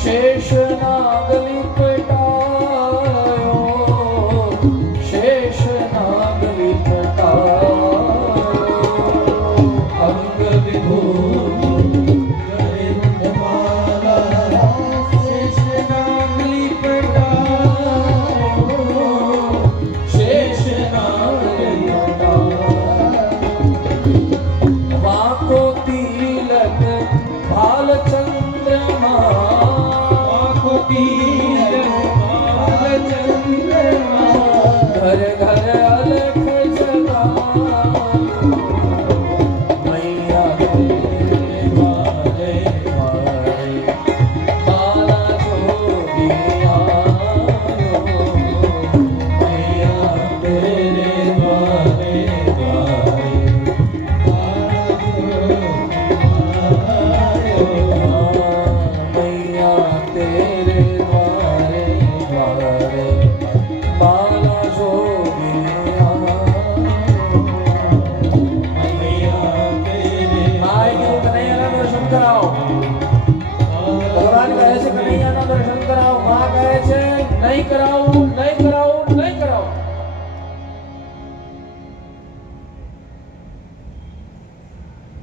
शेषनाग लिपटायो, शेषनाग लिपटायो, अंग विभूति गरुड़माला, शेषनाग लिपटायो, शेषनाग लिपटायो, वाको तिलक भाल चंद्रमा, घर घर अलख जगा, मैया तेरे द्वारे द्वारे बाला जोगी आयो, मैया तेरे द्वारे द्वारे बाला जोगी आयो, मैया तेरे दर्शन कराओ। भगवान કહે છે કનૈયાના દર્શન કરાવો, માં કહે છે નહીં કરાવું, નહીં કરાવું, નહીં કરાવું।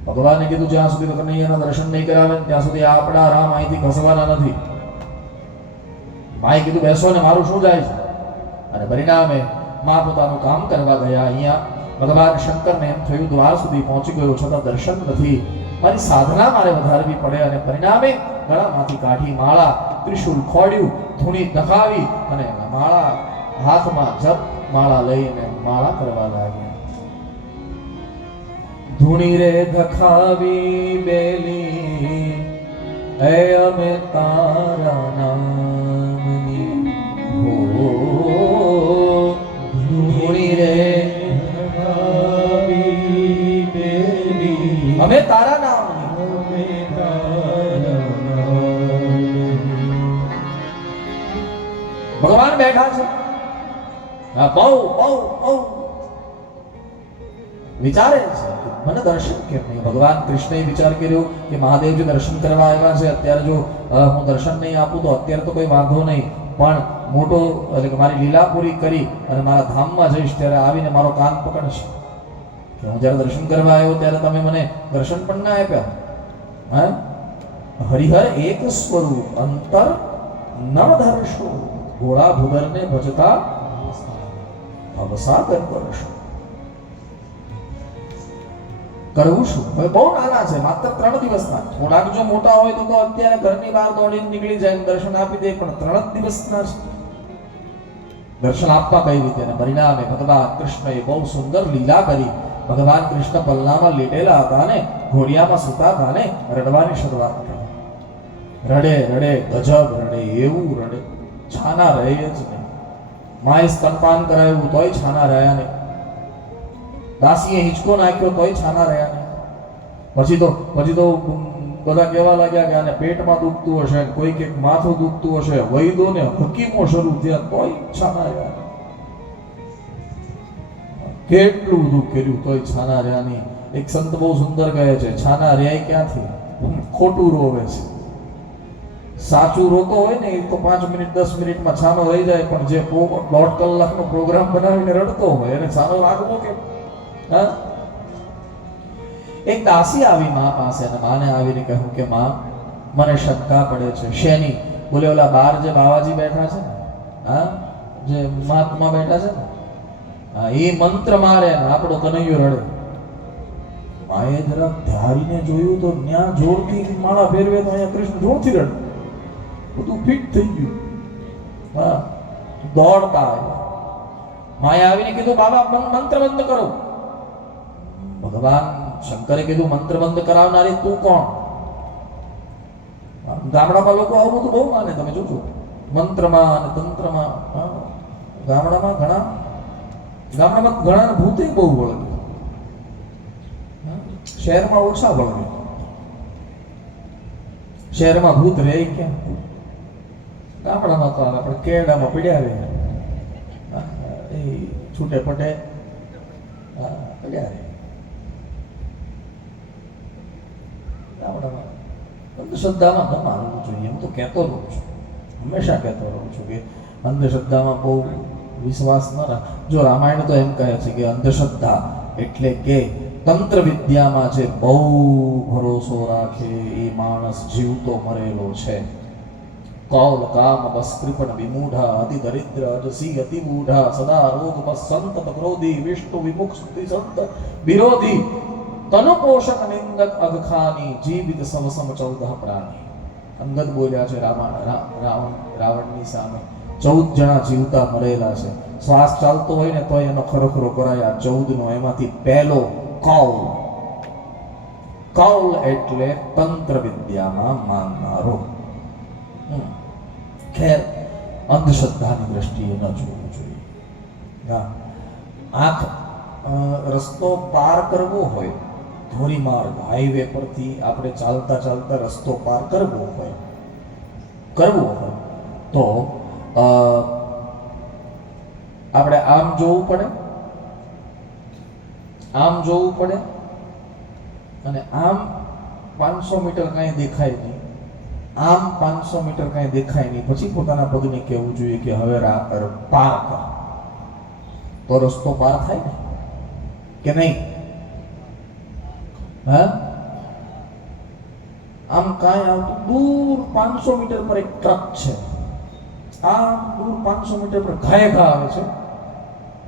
ભગવાને કીધું જ્યાં સુધી કનૈયાના દર્શન નહીં કરાવે ત્યાં સુધી આપણા રામ અહીંથી ખસવાના નથી। માએ કીધું બેસો ને મારું શું જાય છે, અને પરિણામે માં પોતાનું કામ કરવા ગયા। અહીંયા ભગવાન શંકરને એમ થયું દ્વાર સુધી પહોંચી ગયો છતાં દર્શન નથી, મારી સાધના મારે વધારવી પડે, અને પરિણામે ગળામાંથી કાઢી માળા, ત્રિશૂળ ખોડ્યું, ધૂણી દખાવી અને માળા હાથમાં જપ માળા લઈને માળા કરવા લાગ્યા। ધૂણી રે દખાવી બેલી એ અમે તારા નામની, ધૂણી રે દખાવી બેલી અમે તારા નામની, ભગવાન બેઠા છે, બહુ બહુ બહુ વિચારે છે મને દર્શન કેમ નહીં। ભગવાન કૃષ્ણએ વિચાર કર્યો કે મહાદેવજી દર્શન કરવા આવ્યા છે, અત્યારે જો હું દર્શન નહીં આપું તો અત્યારે તો કોઈ વાંધો નહીં, પણ મોટો એટલે કે મારી લીલા પૂરી કરી અને મારા ધામમાં જઈશ ત્યારે આવીને મારો કાન પકડશે કે હું જ્યારે દર્શન કરવા આવ્યો ત્યારે તમે મને દર્શન પણ ના આપ્યા। હા, હરિહર એક સ્વરૂપ અંતર નવધર્ષો, ઘોડા ભૂગરને ભજતા ભવસાગર વર્ષો। કરવું શું? હવે બહુ નાના છે, માત્ર 3 દિવસના, થોડાક જો મોટા હોય તો અત્યારે ઘરની બહાર દોડીને નીકળી જાય દર્શન આપી દે, પણ 3 દિવસના છે, દર્શન આપવા કઈ રીતે? અને પરિણામે ભગવાન કૃષ્ણએ બહુ સુંદર લીલા કરી। ભગવાન કૃષ્ણ પલનામાં લેટેલા હતા ને ઘોડિયામાં સૂતા હતા ને રડવાની શરૂઆત કરી। રડે રડે ગજબ રડે, એવું રડે છાના રહે જ નહીં। માએ સ્તનપાન કરાવ્યું તોય છાના રહ્યા નહીં, દાસીએ હિંચકો નાખ્યો તોય છાના રહ્યા નહીં। પછી તો બધા કહેવા લાગ્યા કે આને પેટમાં દુખતું હશે, કોઈ કે માથું દુખતું હશે, વૈદો ને હકીમો શરૂ થયા તોય છાના રહ્યા નહીં। કેટલું બધું કર્યું તોય છાના રહ્યા નહીં। એક સંત બહુ સુંદર કહે છે, છાના રહ્યા ક્યાંથી? ખોટું રોવે છે। સાચું રોતો હોય ને એ તો 5 મિનિટ 10 મિનિટમાં છાનો રહી જાય, પણ જે 1.5 કલાકનો પ્રોગ્રામ બનાવીને રડતો હોય એને છાનો લાગવો કે? હા, એક દાસી આવી મા પાસે અને માને આવીને કહ્યું કે માં મને શંકા પડે છે। શેની? બોલે ઓલા બાર જે બાવાજી બેઠા છે ને, હા જે મહાત્મા બેઠા છે ને, હા એ મંત્ર મારે ને આપણો કનૈયો રડે। માએ જરા ધારીને જોયું તો ન્યા જોરથી માળા ફેરવે તો અહીંયા કૃષ્ણ જોરથી રડે, બધું ફિટ થઈ ગયું। હા, દોડતા આવ્યા, માએ આવીને કીધું બાબા મંત્ર બંધ કરો। ભગવાન શંકરે કીધું મંત્ર બંધ કરાવનારી તું કોણ? ગામડામાં લોકો આવું બધું બહુ માને, તમે જોજો મંત્રમાં અને તંત્રમાં। ગામડામાં ઘણા ભૂતે બહુ વળગે, શહેરમાં ઓછા વળગે। શહેરમાં ભૂત રહે ક્યાં? ગામડામાં તો આપણે કેડામાં પડ્યા રહે, એ છૂટે પટે પડ્યા રહે ગામડામાં। અંધશ્રદ્ધામાં ન માનવું જોઈએ. હું તો કહેતો રહું છું, હંમેશા કહેતો રહું છું કે અંધશ્રદ્ધામાં બહુ વિશ્વાસ ન રાખ. જો રામાયણ તો એમ કહે છે કે અંધશ્રદ્ધા એટલે કે તંત્ર વિદ્યામાં જે બહુ ભરોસો રાખે એ માણસ જીવતો મરેલો છે. કૌલ કામ બસ કૃપણ વિમૂઢા અતિ દરિદ્ર અજસી અતિ મૂઢા સદા રોગ બસ સંતત ક્રોધી વિષ્ણુ વિમુખ સ્તુતિ સંત વિરોધી તનુ પોષક નિંદક અગખાની જીવિત સમસમ 14 પ્રાણી. અંગદ બોલ્યા છે રાવણની સામે. 14 જણા જીવતા મરેલા છે. શ્વાસ ચાલતો હોય ને તો એનો ખરોખરો કરાય. 14 નો એમાંથી પહેલો કૌલ. કૌલ એટલે તંત્ર વિદ્યામાં માનનારો. ખેર અંધશ્રદ્ધાની દ્રષ્ટિએ ન જોવું જોઈએ. આંખ રસ્તો પાર કરવો હોય, ધોરીમાર્ગ હાઈવે પરથી આપણે ચાલતા ચાલતા રસ્તો પાર કરવો હોય તો આપણે આમ જોવું પડે અને આમ 500 મીટર કાંઈ દેખાય નહીં, આમ 500 મીટર કાંઈ દેખાય નહીં, પછી પોતાના પગને કહેવું જોઈએ કે હવે પાર કર. તો રસ્તો પાર થાય ને કે નહીં? હા, આમ કાંઈ આવતું દૂર 500 મીટર પર એક ટ્રક છે, આમ દૂર 500 મીટર પર ઘાય ઘા આવે છે.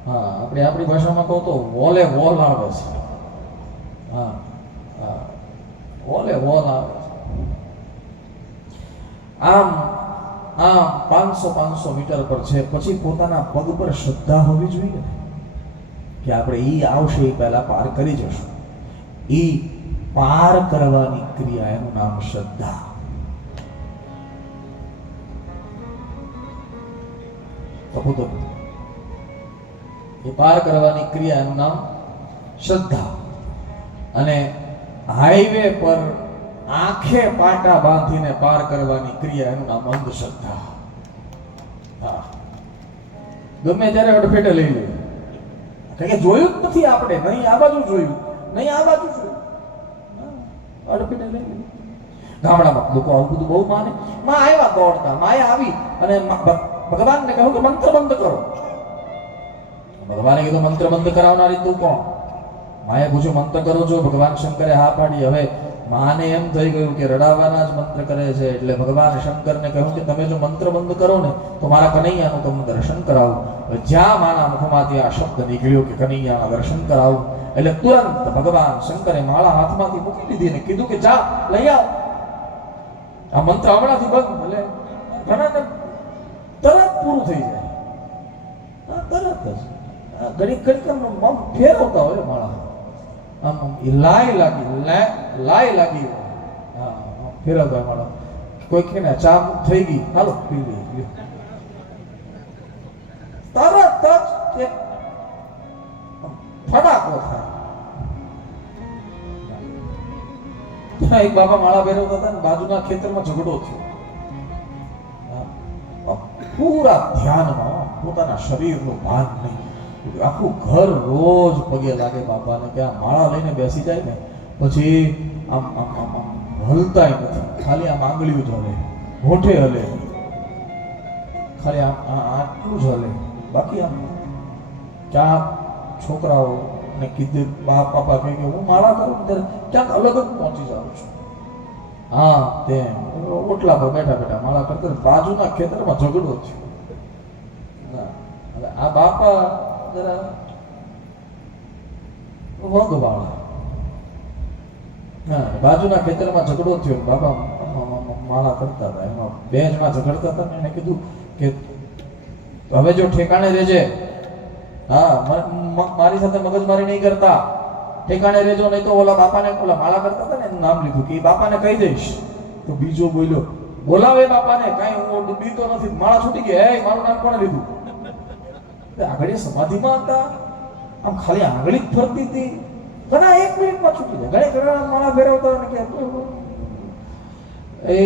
હા, આપણે આપણી ભાષામાં કહો તો વોલે વોલ આવે છે. હા હા, વોલે વોલ આવે છે. આમ આમ 500 મીટર પર છે, પછી પોતાના પગ પર શ્રદ્ધા હોવી જોઈએ કે આપણે ઈ આવશે એ પહેલા પાર કરી જશું. ઈ પાર કરવાની ક્રિયા, એનું નામ શ્રદ્ધા. એ પાર કરવાની ક્રિયા, એનું નામ શ્રદ્ધા. અને હાઈવે પર આંખે પાટા બાંધીને પાર કરવાની ક્રિયા, એનું નામ અંધશ્રદ્ધા. હા, ગમે ત્યારે અડફેટે લઈ લે, કારણ કે જોયું જ નથી આપણે. નહીં આ બાજુ જોયું, નહીં આ બાજુ જોયું, અડફેટે લઈ લે. ગામડામાં લોકો આવું બધું બહુ માને. માં આવ્યા દોડતા, માએ આવી અને ભગવાનને કહ્યું કે મંત્ર બંધ કરો. ભગવાને કીધું મંત્ર બંધ કરાવનારી તું કોણ? માએ પૂછ્યું મંત્ર કરો છો? ભગવાન શંકરે હા પાડી. હવે માને એમ થઈ ગયું કે રડાવાના જ મંત્ર કરે છે, એટલે ભગવાન શંકરને કહ્યું કે તમે જો મંત્ર બંધ કરો ને તો મારા કનૈયાનું તમને દર્શન કરાવું. જ્યાં માના મુખમાંથી આ શબ્દ નીકળ્યો કે કનૈયાના દર્શન કરાવું, એટલે તુરંત ભગવાન શંકરે માળા હાથમાંથી મૂકી લીધી ને કીધું કે જા લઈ આવ, આ મંત્ર હમણાંથી બંધ. એટલે ઘણાને તરત પૂરું થઈ જાય. તરત જ ઘડીક ફેરવતા હોય માળા, આમ લાઈ લાગી ફેરવતા માળા. કોઈ કે ને ચા થઈ ગઈ, હાલો પી લઈએ. તરત જ ફટાકો થાય. એક બાબા માળા ફેરવતા હતા ને બાજુના ખેતરમાં ઝઘડો થયો. પૂરા ધ્યાનમાં, પોતાના શરીરનું ભાન નહીં. આખું ઘર રોજ પગે લાગે બાપાને કે આ માળા લઈને બેસી જાય ને પછી આમ આમ આમ આમ હલતાય નથી, ખાલી આમ આંગળીઓ જ હલે, હોઠે હલે, ખાલી આટલું જ હલે. બાકી આમ ક્યાં છોકરાઓ ને કીધું પાપા કહે કે હું માળા કરું ત્યારે ક્યાંક અલગ જ પહોંચી જાઉં છું. હા, તેમ ઓટલા પર બેઠા બેઠા માળા કરતા બાજુના ખેતરમાં ઝઘડો થયો. હવે આ બાપા જરા વગવાળા, હા, બાજુના ખેતરમાં ઝઘડો થયો. બાપા માળા કરતા હતા, એમાં 2 જણા ઝઘડતા હતા ને એને કીધું કે હવે જો ઠેકાણે રહેજે, હા, મારી સાથે મગજમારી નહીં કરતા, ઠેકાણે રહેજો, નહીં તો ઓલા બાપાને, ઓલા માળા કરતા હતા ને એનું નામ લીધું કે બાપાને કહી દઈશ. તો બીજો બોલ્યો બોલાવે બાપાને, કાંઈ હું બીતો નથી, માળા છૂટી ગઈ. હે, મારું નામ કોણે લીધું? આગળ સમાધિમાં હતા, આમ ખાલી આંગળી જ ફરતી હતી. ઘણા 1 મિનિટમાં છૂટી જાય. ઘણા માળા ફેરવતા ને કે એ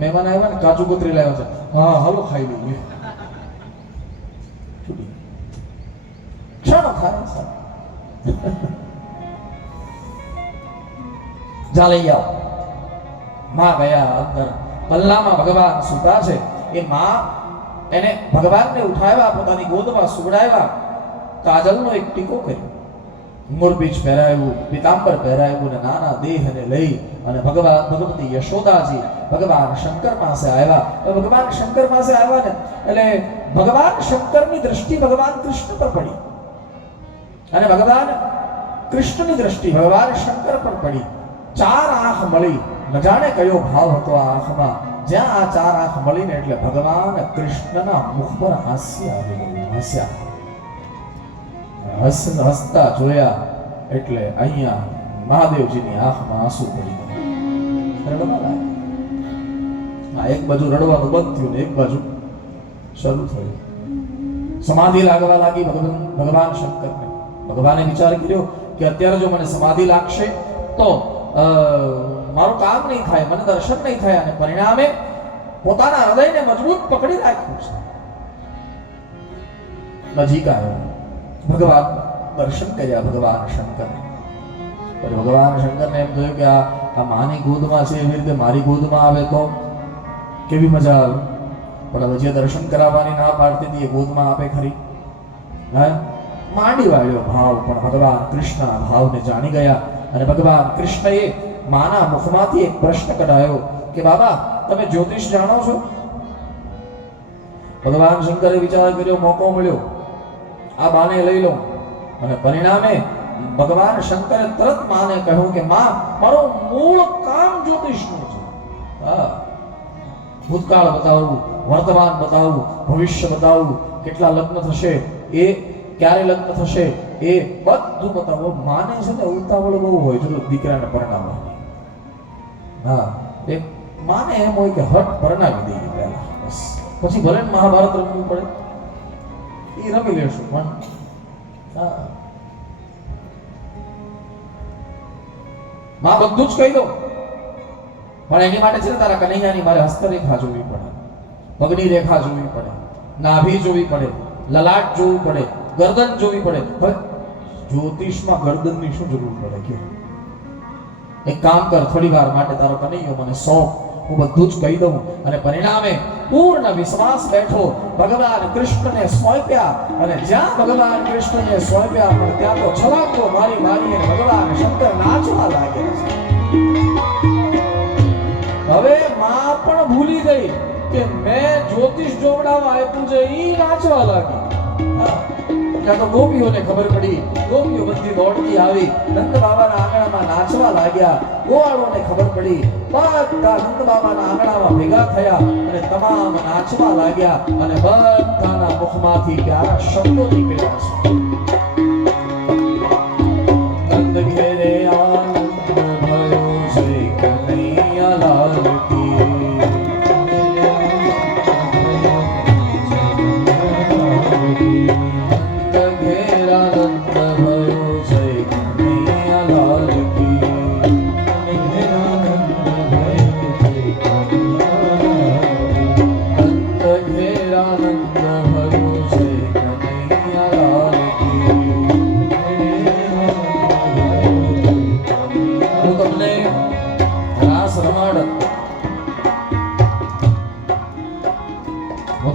મહેમાન આવ્યા ને કાજુ કતરી લાવ્યા છે, હા હાલો ખાઈ લઈએ. છૂટી ક્ષણ થાય સાહેબ. જા લઈ આવો. માં ગયા અંદર પલ્લામાં ભગવાન સૂતા છે. એ માં એને ભગવાનને ઉઠાવ્યા, પોતાની ગોદમાં સુવડાવ્યા, કાજલનો એક ટીકો કર્યો, મોરપીંછ પહેરાવ્યું, પીતાંબર પહેરાવ્યું ને નાના દેહને લઈ અને ભગવાન ભગવતી યશોદાજી ભગવાન શંકર પાસે આવ્યા. ભગવાન શંકર પાસે આવ્યા ને એટલે ભગવાન શંકરની દ્રષ્ટિ ભગવાન કૃષ્ણ પર પડી અને ભગવાન કૃષ્ણની દ્રષ્ટિ ભગવાન શંકર પર પડી. ચાર આંખ મળી, ન જાણે કયો ભાવ હતો આ આંખમાં. જ્યાં આ ચાર આંખ મળીને એટલે ભગવાન કૃષ્ણના મુખ પર હાસ્ય આવી ગયું. હસ્યા, હસતા જોયા એટલે અહીંયા મહાદેવજીની આંખમાં આંસુ પડી ગયા. રડવા લાગ્યા. એક બાજુ રડવાનું બંધ થયું ને એક બાજુ શરૂ થયું. સમાધિ લાગવા લાગી ભગવાન શંકરને. ભગવાને વિચાર કર્યો કે અત્યારે જો મને સમાધિ લાગશે તો મારું કામ નહીં થાય, મને દર્શન નહીં થાય, અને પરિણામે પોતાના હૃદયને મજબૂત પકડી રાખ્યું છે. નજીક આવ્યો, ભગવાન દર્શન કર્યા ભગવાન શંકરને. પછી ભગવાન શંકરને એમ થયું કે આ માની ગોદમાં છે, એવી રીતે મારી ગોદમાં આવે તો કેવી મજા આવે. પણ હવે જે દર્શન કરાવવાની ના પાડતી હતી એ ગોદમાં આપે ખરી? હા, માંડી વાળ્યો ભાવ. પણ ભગવાન કૃષ્ણના ભાવને જાણી ગયા અને ભગવાન કૃષ્ણએ માના મુખમાંથી એક પ્રશ્ન કઢાયો કે બાબા, તમે જ્યોતિષ જાણો છો? ભગવાન શંકરે વિચાર કર્યો, મોકો મળ્યો, આ બાને લઈ લો. અને પરિણામે ભગવાન શંકરે તરત માને કહ્યું કે માં, મારું મૂળ કામ જ્યોતિષનું છે. હા, ભૂતકાળ બતાવવું, વર્તમાન બતાવવું, ભવિષ્ય બતાવવું, કેટલા લગ્ન થશે, એ ક્યારે લગ્ન થશે, એ બધું બતાવો. માને છે ને ઉતાવળ બહુ હોય જો દીકરાને પરણાવવાની. હા, એક માને એમ હોય કે હટ પરણાવી દઈએ પહેલા, બસ પછી ભલે મહાભારત રમવું પડે એ રમી લેશું. પણ હા, માં બધું જ કહી દો, પણ એની માટે છે ને તારા કનૈયાની મારે હસ્તરેખા જોવી પડે, પગની રેખા જોવી પડે, નાભી જોવી પડે, લલાટ જોવું પડે, ગરદન જોવી પડે. હવે જ્યોતિષમાં ગરદનની શું જરૂર પડે? કે એક કામ કર, થોડી વાર માટે તારો કનૈયો મને સોંપ, હું બધું જ કહી દઉં. અને પરિણામે પૂર્ણ વિશ્વાસ બેઠો, ભગવાન કૃષ્ણને સોંપ્યા. અને જ્યાં ભગવાન કૃષ્ણને સોંપ્યા પણ ત્યાં તો છલાંગો મારી મારીને ભગવાન શંકર નાચવા લાગ્યા છે. હવે માં પણ ભૂલી ગઈ કે મેં જ્યોતિષ જોવડાવવા આપ્યું છે, ઈ નાચવા લાગી. ત્યાં તો ગોપીઓને ખબર પડી, ગોપીઓ બધી દોડતી આવી નંદ બાબાના આંગણામાં નાચવા લાગ્યા. ગોવાળોને ખબર પડી, બધા નંદ બાબાના આંગણામાં ભેગા થયા અને તમામ નાચવા લાગ્યા. અને બધાના મુખમાંથી પ્યારા શબ્દો નીકળ્યા છે. નંદ ઘેરે આનંદ ભયો છે, કનૈયા લાલ કી.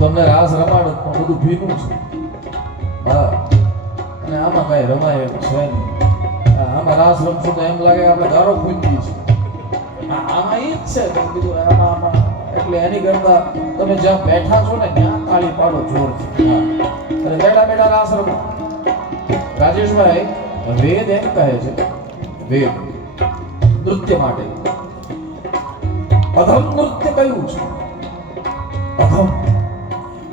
તમને રાસ રમાડત પણ બધું ભીનું છે. હા, અને આમાં કઈ રમાય એમ છે નહીં. આમાં રાસ રમશું તો એમ લાગે આપણે ગારો ખૂંદી છે. આમાં ઈ જ છે તો બીજું આમાં એટલે એની કરતા તમે જ્યાં બેઠા છો ને ત્યાં તાળી પાડો જોરથી. હા, અને બેઠા બેઠા રાસ રમો. રાજેશભાઈ, વેદ એમ કહે છે, વેદ નૃત્ય માટે અધમ નૃત્ય કયું છે? અધમ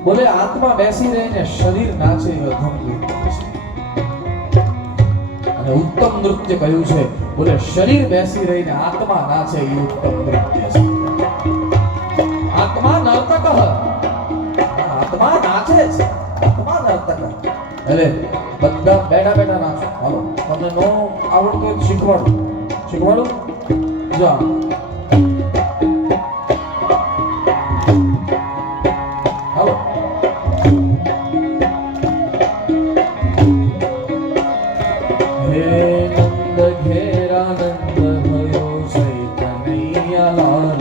બોલે આત્મા બેસી રહીને શરીર નાચે એ અધમ નૃત્ય છે. અને ઉત્તમ નૃત્ય કયું છે? બોલે શરીર બેસી રહીને આત્મા નાચે એ ઉત્તમ નૃત્ય છે. આત્મા નર્તક, આત્મા નાચે છે, આત્મા નર્તક. એટલે બધા બેઠા બેઠા નાચો. હાલો, તમને નો આવડતું શીખવાડું જા. ઘેરા નંદ ભયો છે, કનૈયા લાલ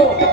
જો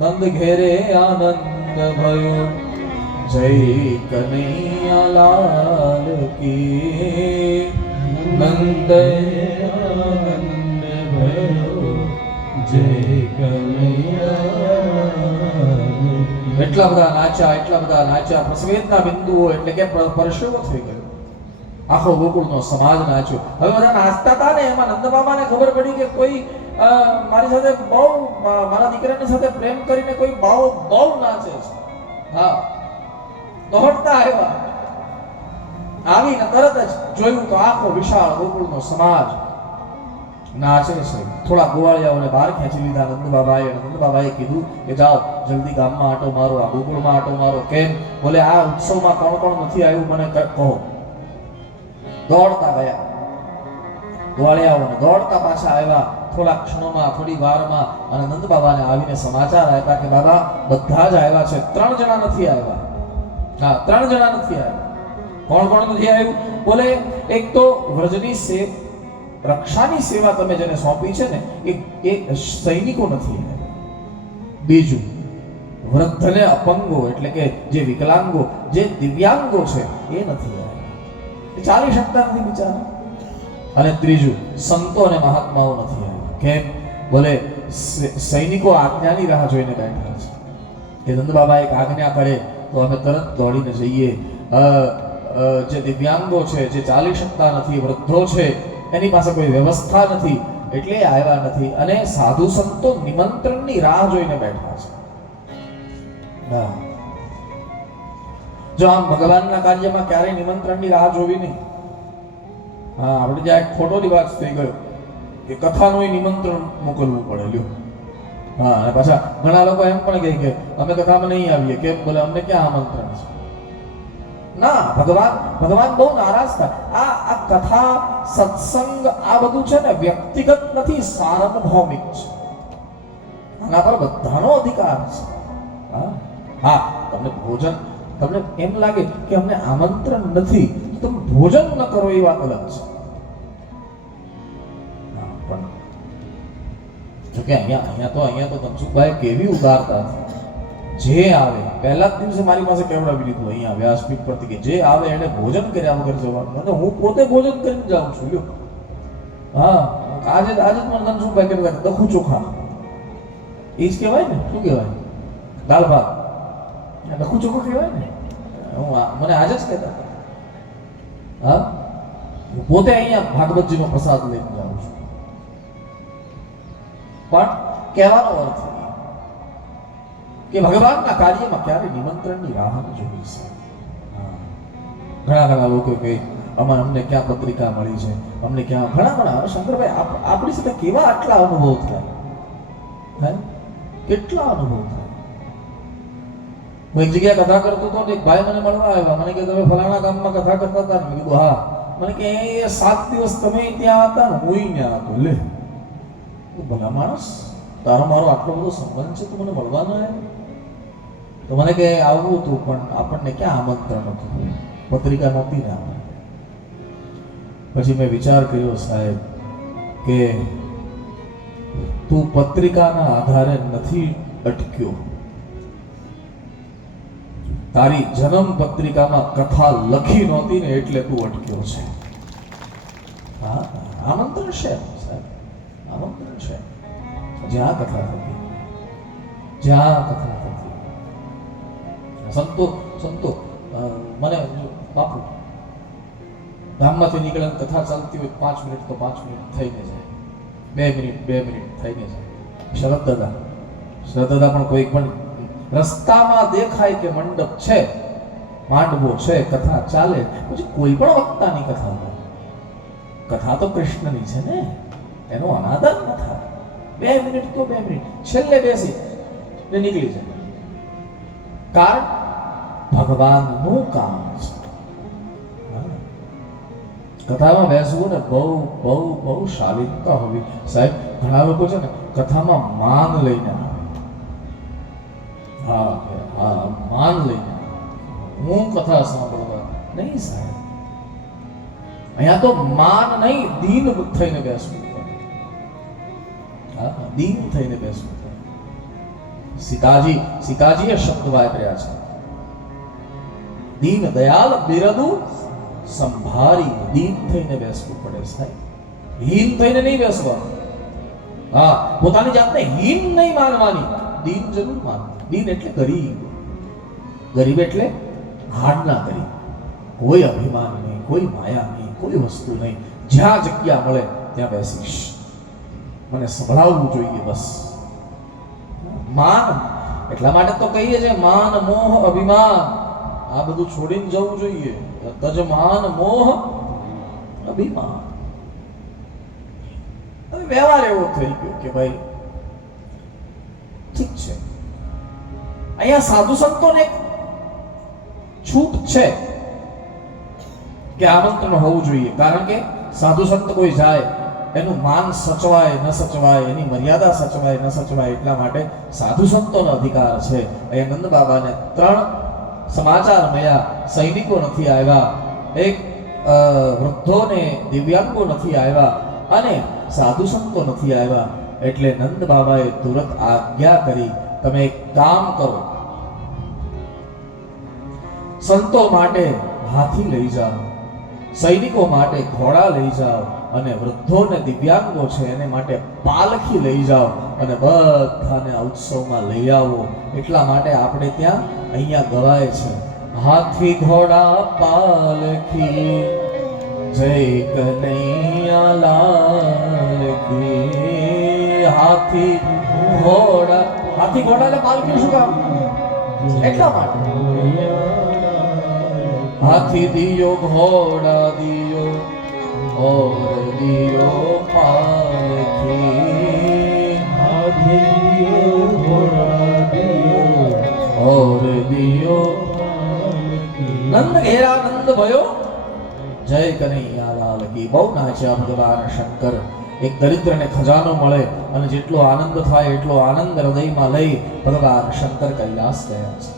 નંદ ઘેરે આનંદ ભયો જય કનૈયા લાલ કી નંદ આનંદ ભયો જય કનૈયા એટલા બધા નાચ્યા પ્રસવેદના બિંદુઓ એટલે કે પરસેવો થઈ ગયો આખો ગોકુળનો સમાજ નાચ્યો હવે બધા નાચતા હતા ને એમાં નંદ બાબાને ખબર પડી કે કોઈ મારી સાથે બહુ મારા દીકરાની સાથે પ્રેમ કરીને કોઈ બહુ નાચે છે હા દોડતા આવ્યા આવીને તરત જ જોયું તો આખો વિશાળ ગોકુળનો સમાજ નાચે છે થોડા ગોવાળિયાઓને બહાર ખેંચી લીધા નંદ બાબાએ કીધું કે જાઓ જલ્દી ગામમાં આટો મારો આ ગોકુળમાં આટો મારો કેમ બોલે આ ઉત્સવમાં કોણ કોણ નથી આવ્યું મને કહો દોડતા ગયા ગોવાળિયાઓને દોડતા પાછા આવ્યા થોડા ક્ષણોમાં, થોડી વારમાં અને નંદ બાબાને આવીને સમાચાર આપ્યા કે બાબા બધા જ આવ્યા છે, 3 જણા નથી આવ્યા. હા, 3 જણા નથી આવ્યા. કોણ કોણ નથી આવ્યું? બોલે એક તો વ્રજની રક્ષાની સેવા તમે જેને સોંપી છે ને એ સૈનિકો નથી આવ્યા. બીજું, વૃદ્ધને અપંગો એટલે કે જે વિકલાંગો, જે દિવ્યાંગો છે એ નથી આવ્યા, એ ચાલી શકતા નથી બિચારા. અને ત્રીજું, સંતો અને મહાત્માઓ નથી આવ્યા. કેમ? બોલે સૈનિકો આજ્ઞાની રાહ જોઈને બેઠા છે કે નંદ બાબા એક આજ્ઞા કરે તો અમે તરત દોડીને જઈએ. જે દિવ્યાંગો છે, જે ચાલી શકતા નથી, વૃદ્ધો છે, એની પાસે કોઈ વ્યવસ્થા નથી એટલે આવ્યા નથી. અને સાધુ સંતો નિમંત્રણની રાહ જોઈને બેઠા છે. જો આમ ભગવાનના કાર્યમાં ક્યારેય નિમંત્રણની રાહ જોવી નહીં. હા, આપણે જ્યાં એક ખોટો રિવાજ થઈ ગયો કે કથાનું નિમંત્રણ મોકલવું પડે. લ્યો, હા, અને પાછા ઘણા લોકો એમ પણ કહે કે અમે કથામાં નહીં આવીએ. કેમ? બોલે અમને ક્યાં આમંત્રણ છે. ના, ભગવાન બહુ નારાજ થાય. આ કથા, સત્સંગ, આ બધું છે ને વ્યક્તિગત નથી, સાર્વભૌમિક છે. આના પર બધાનો અધિકાર છે. હા, તમને ભોજન, તમને એમ લાગે કે અમને આમંત્રણ નથી તો તમે ભોજન ન કરો એ વાત અલગ છે. પણ જો કે અહીંયા તો ધનસુખભાઈ કેવી ઉદારતા છે. જે આવે પહેલા જ દિવસે મારી પાસે કેવડાવી દીધું અહીંયા વ્યાસપીઠ પરથી કે જે આવે એને ભોજન કર્યા વગર જવાનું. અને હું પોતે ભોજન કરીને જાઉં છું. લ્યો, હા, આજે જ મને ધનસુખભાઈ કહેતા દખું ચોખા એ જ કહેવાય ને. શું કહેવાય? દાળ ભાત દખું ચોખા કહેવાય ને. મને આજે જ કહેતા. હા, હું પોતે અહીંયા ભાગવતજીનો પ્રસાદ લઈને જાઉં છું. પણ કહેવાનો અર્થ કે ભગવાનના કાર્યમાં ક્યારે નિમંત્રણની રાહ જોવી છે. ઘણા લોકો કે અમને ક્યાં પત્રિકા મળી છે, અમને ક્યાં ઘણા શંકરભાઈ આપણી સાથે કેવા આટલા અનુભવ થાય, કેટલા અનુભવ થાય. હું એક જગ્યાએ કથા કરતો હતો, એક ભાઈ મને મળવા આવ્યા. મને કે તમે ફલાણા ગામમાં કથા કરતા હતા. મેં કીધું હા. મને કે 7 દિવસ તમે ત્યાં હતા ને હું ત્યાં હતો. લે, ભલા માણસ, તારો મારો આટલો બધો સંબંધ છે, તું મને મળવાનો આવ્યો? તો મને કે આવું હતું પણ આપણને ક્યાં આમંત્રણ હતું, પત્રિકા નહોતી ને. પછી મેં વિચાર કર્યો સાહેબ કે તું પત્રિકાના આધારે નથી અટક્યો. તારી જન્મ પત્રિકામાં કથા લખી નહોતી ને એટલે તું અટક્યો છે. હા, આમંત્રણ છે સાહેબ, આમંત્રણ છે. જ્યાં કથા થતી, જ્યાં કથા થતી. સંતો મને બાપુ ગામમાંથી નીકળે કથા ચાલતી હોય 5 મિનિટ તો 5 મિનિટ થઈને જાય, 2 મિનિટ થઈને જાય. શરદ દાદા પણ કોઈ પણ રસ્તામાં દેખાય કે મંડપ છે, માંડવો છે, કથા ચાલે, પછી કોઈ પણ વક્તાની કથા તો કૃષ્ણની છે ને, એનો અનાદર ન થાય. 2 મિનિટ તો 2 મિનિટ છેલ્લે બેસી ને નીકળી જાય. કારણ ભગવાનનું કામ છે. કથામાં બેસવું ને બહુ શાલીનતા હોવી. સાહેબ, ઘણા લોકો છે ને કથામાં માન લઈને આવે. હા, માન લઈને હું કથા સાંભળવા નહીં સાહેબ. અહીંયા તો માન નહીં, દીન થઈને બેસવું પડે. હા, દીન થઈને બેસવું પડે. સીતાજીએ શબ્દ વાપર્યા છે, દીન દયાલ બિરદુ સંભારી. દીન થઈને બેસવું પડે સાહેબ, હીન થઈને નહીં બેસવાનું. હા, પોતાની જાતને હીન નહીં માનવાની, દીન જરૂર માનવાની. દીન એટલે ગરીબ એટલે હાડના ગરીબ. કોઈ અભિમાન નહીં, કોઈ માયા નહીં, કોઈ વસ્તુ નહીં. જ્યાં જગ્યા મળે ત્યાં બેસીશ, મને સંભળાવવું જોઈએ બસ. માન એટલા માટે તો કહીએ છે, માન મોહ અભિમાન આ બધું છોડીને જવું જોઈએ. તજ માન મોહ અભિમાન. હવે વ્યવહાર એવો થઈ ગયો કે ભાઈ ઠીક છે, અહીંયા સાધુ સંતોને છૂટ છે કે આમંત્રણ હોવું જોઈએ. કારણ કે સાધુ સંત કોઈ જાય એનું માન સચવાય ન સચવાય, એની મર્યાદા સચવાય ન સચવાય, એટલા માટે સાધુ સંતોનો અધિકાર છે. અહીંયા નંદ બાબાને 3 સમાચાર મળ્યા. સૈનિકો નથી આવ્યા, એક વૃદ્ધોને દિવ્યાંગો નથી આવ્યા અને સાધુ સંતો નથી આવ્યા. એટલે નંદ બાબાએ તુરંત આજ્ઞા કરી, તમે એક કામ કરો, સંતો માટે હાથી લઈ જાઓ, સૈનિકો માટે ઘોડા લઈ જાઓ અને વૃદ્ધો ને દિવ્યાંગો છે એને માટે પાલખી લઈ જાઓ અને બધાને ઉત્સવમાં લઈ આવો. એટલા માટે આપણે ત્યાં અહીંયા ગવાય છે, હાથી ઘોડા પાલખી જય કનૈયા લાલ કી. હાથી ઘોડા એટલે પાલખી શું કામ? એટલા માટે હાથી દિયો ઘોડા દિયો और दियो पालकी, हाथी दियो घोड़ा दियो और दियो पालकी. नंद घेरा नंद भयो जय कन्हैया लाल की. બહુ નાચ્યા ભગવાન શંકર. એક દરિદ્રને ખજાનો મળે અને જેટલો આનંદ થાય એટલો આનંદ હૃદયમાં લઈ ભગવાન શંકર કૈલાસ ગયા છે.